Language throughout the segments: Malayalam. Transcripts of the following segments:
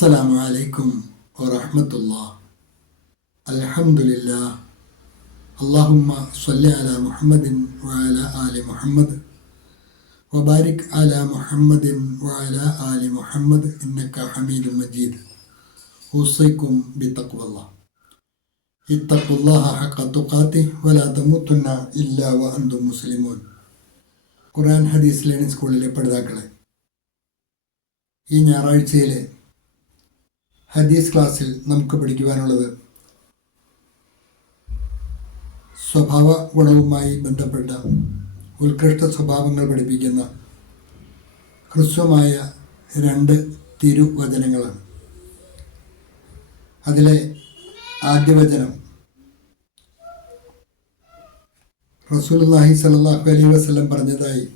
അസ്സലാമു അലൈക്കും വറഹ്മത്തുള്ളാഹി. അൽഹംദുലില്ലാഹ്. അല്ലാഹുമ്മ സ്വല്ലി അലാ മുഹമ്മദിൻ വഅലാ ആലി മുഹമ്മദ് വബാരിക് അലാ മുഹമ്മദിൻ വഅലാ ആലി മുഹമ്മദ് ഇന്നക ഹമീദും മജീദ്. ഊസിക്കും ബിത്തഖ്വല്ലാഹ്. ഇത്തഖുല്ലാഹ ഹഖ തുഖാതിഹി വലാ തമൂതുന്ന ഇല്ലാ വഅൻതും മുസ്ലിമൂൻ. ഖുർആൻ ഹദീസ് ലേണിംഗ് സ്കൂളിലെ പഠിതാക്കളെ, ഈ ഞായറാഴ്ചയിലെ ഹദീസ് ക്ലാസ്സിൽ നമുക്ക് പഠിക്കുവാനുള്ളത് സ്വഭാവ ഗുണവുമായി ബന്ധപ്പെട്ട ഉത്കൃഷ്ട സ്വഭാവങ്ങൾ പഠിപ്പിക്കുന്ന ഹ്രസ്വമായ 2 തിരുവചനങ്ങളാണ്. അതിലെ ആദ്യ വചനം റസൂലുള്ളാഹി സ്വല്ലല്ലാഹു അലൈഹി വസല്ലം പറഞ്ഞതായി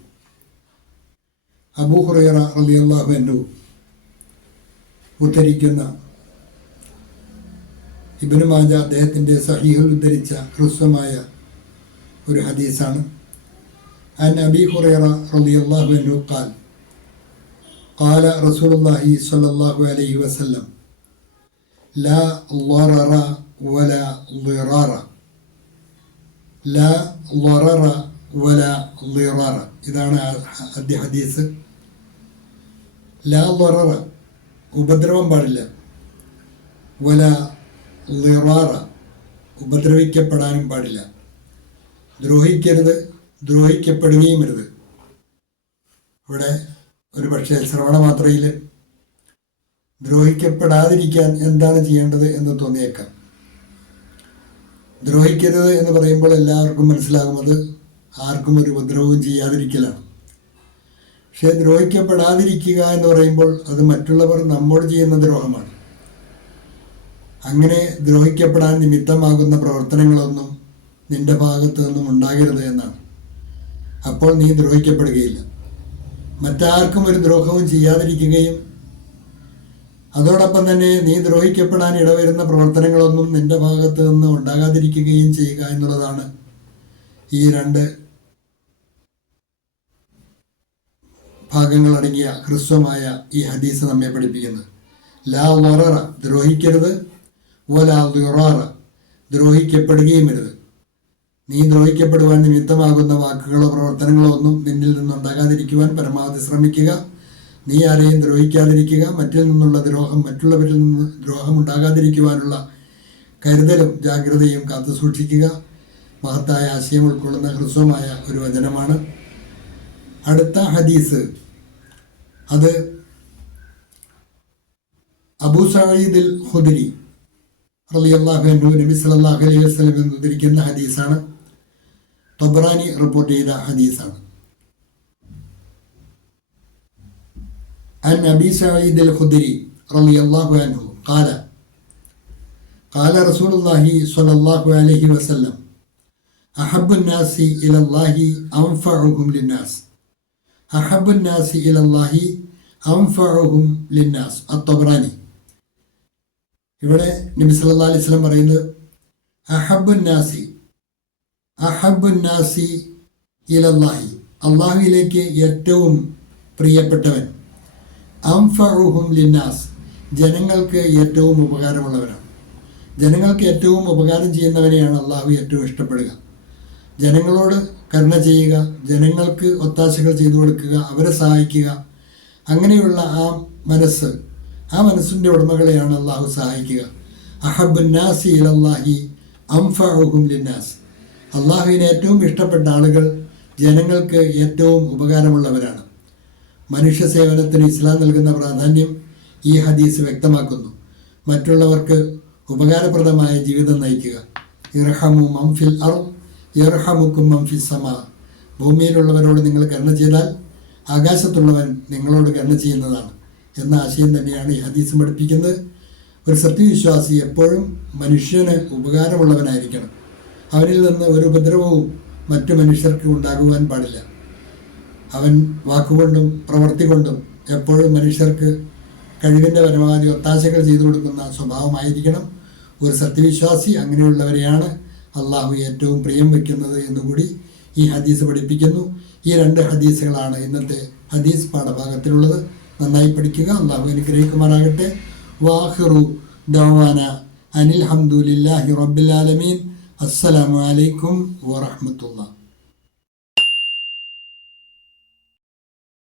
അബൂ ഹുറൈറ റളിയല്ലാഹു അൻഹു ഉദ്ധരിക്കുന്ന ഇബ്നു മാജ അദ്ദേഹത്തിൻ്റെ സഹീഹുൽ ഉദ്ധരിച്ച ഹ്രസ്വമായ ഒരു ഹദീസാണ്. അൻ അബീ ഹുറൈറ റളിയല്ലാഹു അൻഹു ഖാൽ ഖാല റസൂലുള്ളാഹി സ്വല്ലല്ലാഹു അലൈഹി വസല്ലം ലാ ളററ വലാ ളിറാറ ലാ ളററ വലാ ളിറാറ. ഇതാണ് ആദ്യ ഹദീസ്. ലാ ളററ ഉപദ്രവം പാടില്ല, വല ളിറാറ ഉപദ്രവിക്കപ്പെടാനും പാടില്ല, ദ്രോഹിക്കരുത്, ദ്രോഹിക്കപ്പെടുകയും അരുത്. ഇവിടെ ഒരു പക്ഷേ ശ്രവണ മാത്രയിൽ ദ്രോഹിക്കപ്പെടാതിരിക്കാൻ എന്താണ് ചെയ്യേണ്ടത് എന്ന് തോന്നിയേക്കാം. ദ്രോഹിക്കരുത് എന്ന് പറയുമ്പോൾ എല്ലാവർക്കും മനസ്സിലാകും അത് ആർക്കും ഒരു ഉപദ്രവവും ചെയ്യാതിരിക്കലാണ്. പക്ഷേ ദ്രോഹിക്കപ്പെടാതിരിക്കുക എന്ന് പറയുമ്പോൾ അത് മറ്റുള്ളവർ നമ്മോട് ചെയ്യുന്ന ദ്രോഹമാണ്. അങ്ങനെ ദ്രോഹിക്കപ്പെടാൻ നിമിത്തമാകുന്ന പ്രവർത്തനങ്ങളൊന്നും നിന്റെ ഭാഗത്തു നിന്നും ഉണ്ടാകരുത് എന്നാണ്. അപ്പോൾ നീ ദ്രോഹിക്കപ്പെടുകയില്ല. മറ്റാർക്കും ഒരു ദ്രോഹവും ചെയ്യാതിരിക്കുകയും അതോടൊപ്പം തന്നെ നീ ദ്രോഹിക്കപ്പെടാൻ ഇടവരുന്ന പ്രവർത്തനങ്ങളൊന്നും നിന്റെ ഭാഗത്തു നിന്ന് ഉണ്ടാകാതിരിക്കുകയും ചെയ്യുക എന്നുള്ളതാണ് ഈ 2 ഭാഗങ്ങളടങ്ങിയ ഹ്രസ്വമായ ഈ ഹദീസ് നമ്മെ പഠിപ്പിക്കുന്നത്. ലാ ളററ ദ്രോഹിക്കരുത്, വലാ ളിറാറ ദ്രോഹിക്കപ്പെടുകയും അരുത്. നീ ദ്രോഹിക്കപ്പെടുവാൻ നിമിത്തമാകുന്ന വാക്കുകളോ പ്രവർത്തനങ്ങളോ ഒന്നും നിന്നിൽ നിന്നുണ്ടാകാതിരിക്കുവാൻ പരമാവധി ശ്രമിക്കുക. നീ ആരെയും ദ്രോഹിക്കാതിരിക്കുക. മറ്റിൽ നിന്നുള്ള ദ്രോഹം, മറ്റുള്ളവരിൽ നിന്ന് ദ്രോഹം ഉണ്ടാകാതിരിക്കുവാനുള്ള കരുതലും ജാഗ്രതയും കാത്തു സൂക്ഷിക്കുക. മഹത്തായ ആശയം ഉൾക്കൊള്ളുന്ന ഹ്രസ്വമായ ഒരു വചനമാണ്. അടുത്ത ഹദീസ് അത് അബൂ സഈദ് അൽ ഖുദരി റളിയല്ലാഹു അൻഹു നബി സല്ലല്ലാഹു അലൈഹി വസല്ലം എന്ന് ഉദ്ധരിക്കുന്ന ഹദീസാണ്. തബ്റാനി റിപ്പോർട്ട് ചെയ്ത ഹദീസാണ്. അൻ അബീ സഈദ് അൽ ഖുദരി റളിയല്ലാഹു അൻഹു ഖാല ഖാല റസൂലുള്ളാഹി സ്വല്ലല്ലാഹു അലൈഹി വസല്ലം അഹബ്ബുൻ നാസി ഇലല്ലാഹി അൻഫഉഹും ലിന്നാസ് അഹബ്ബുൻ നാസി ഇലല്ലാഹി അൻഫഉഹും ലിന്നാസ്. അത്തബ്റാനി. ഇവിടെ നബി സല്ലല്ലാഹു അലൈഹി വസല്ലം പറയുന്നത് അഹബ്ബുൻ നാസി ഇലല്ലാഹി അല്ലാഹുവിലേക്ക് ഏറ്റവും പ്രിയപ്പെട്ടവൻ, അൻഫഉഹും ലിന്നാസ് ജനങ്ങൾക്ക് ഏറ്റവും ഉപകാരമുള്ളവരാണ്. ജനങ്ങൾക്ക് ഏറ്റവും ഉപകാരം ചെയ്യുന്നവരെയാണ് അല്ലാഹു ഏറ്റവും ഇഷ്ടപ്പെടുക. ജനങ്ങളോട് കരുണ ചെയ്യുക, ജനങ്ങൾക്ക് ഒത്താശകൾ ചെയ്തു കൊടുക്കുക, അവരെ സഹായിക്കുക, അങ്ങനെയുള്ള ആ മനസ്സിൻ്റെ ഉടമകളെയാണ് അള്ളാഹു സഹായിക്കുക. അഹബ്ബുൻ നാസി ഇലല്ലാഹി അൻഫഉഹും ലിന്നാസ്. അള്ളാഹുവിന് ഏറ്റവും ഇഷ്ടപ്പെട്ട ആളുകൾ ജനങ്ങൾക്ക് ഏറ്റവും ഉപകാരമുള്ളവരാണ്. മനുഷ്യ സേവനത്തിന് ഇസ്ലാം നൽകുന്ന പ്രാധാന്യം ഈ ഹദീസ് വ്യക്തമാക്കുന്നു. മറ്റുള്ളവർക്ക് ഉപകാരപ്രദമായ ജീവിതം നയിക്കുക. ഇർഹമു മൻ ഫിൽ അർദ് യർഹമുക്കും മൻ ഫിസ് സമാ. ഭൂമിയിലുള്ളവരോട് നിങ്ങൾ കരുണ ചെയ്താൽ ആകാശത്തുള്ളവൻ നിങ്ങളോട് കരുണ ചെയ്യുന്നതാണ് എന്ന ആശയം തന്നെയാണ് ഈ ഹദീസ് പഠിപ്പിക്കുന്നത്. ഒരു സത്യവിശ്വാസി എപ്പോഴും മനുഷ്യന് ഉപകാരമുള്ളവനായിരിക്കണം. അവനിൽ നിന്ന് ഒരു ഉപദ്രവവും മറ്റു മനുഷ്യർക്ക് ഉണ്ടാകുവാൻ പാടില്ല. അവൻ വാക്കുകൊണ്ടും പ്രവൃത്തി കൊണ്ടും എപ്പോഴും മനുഷ്യർക്ക് കഴിവിൻ്റെ പരമാവധി ഒത്താശകൾ ചെയ്തു കൊടുക്കുന്ന സ്വഭാവമായിരിക്കണം ഒരു സത്യവിശ്വാസി. അങ്ങനെയുള്ളവരെയാണ് അള്ളാഹു ഏറ്റവും പ്രിയം വയ്ക്കുന്നത് എന്നുകൂടി ഈ ഹദീസ് പഠിപ്പിക്കുന്നു. ഈ 2 ഹദീസുകളാണ് ഇന്നത്തെ ഹദീസ് പാഠഭാഗത്തിലുള്ളത്. നന്നായി പഠിക്കുക. അള്ളാഹു അനുഗ്രഹിക്കുമാറാകട്ടെ. വാഹിറു ദഅവാന അനിൽ ഹംദുലില്ലാഹി റബ്ബിൽ ആലമീൻ. അസ്സലാമു അലൈക്കും വറഹ്മത്തുള്ളാഹി.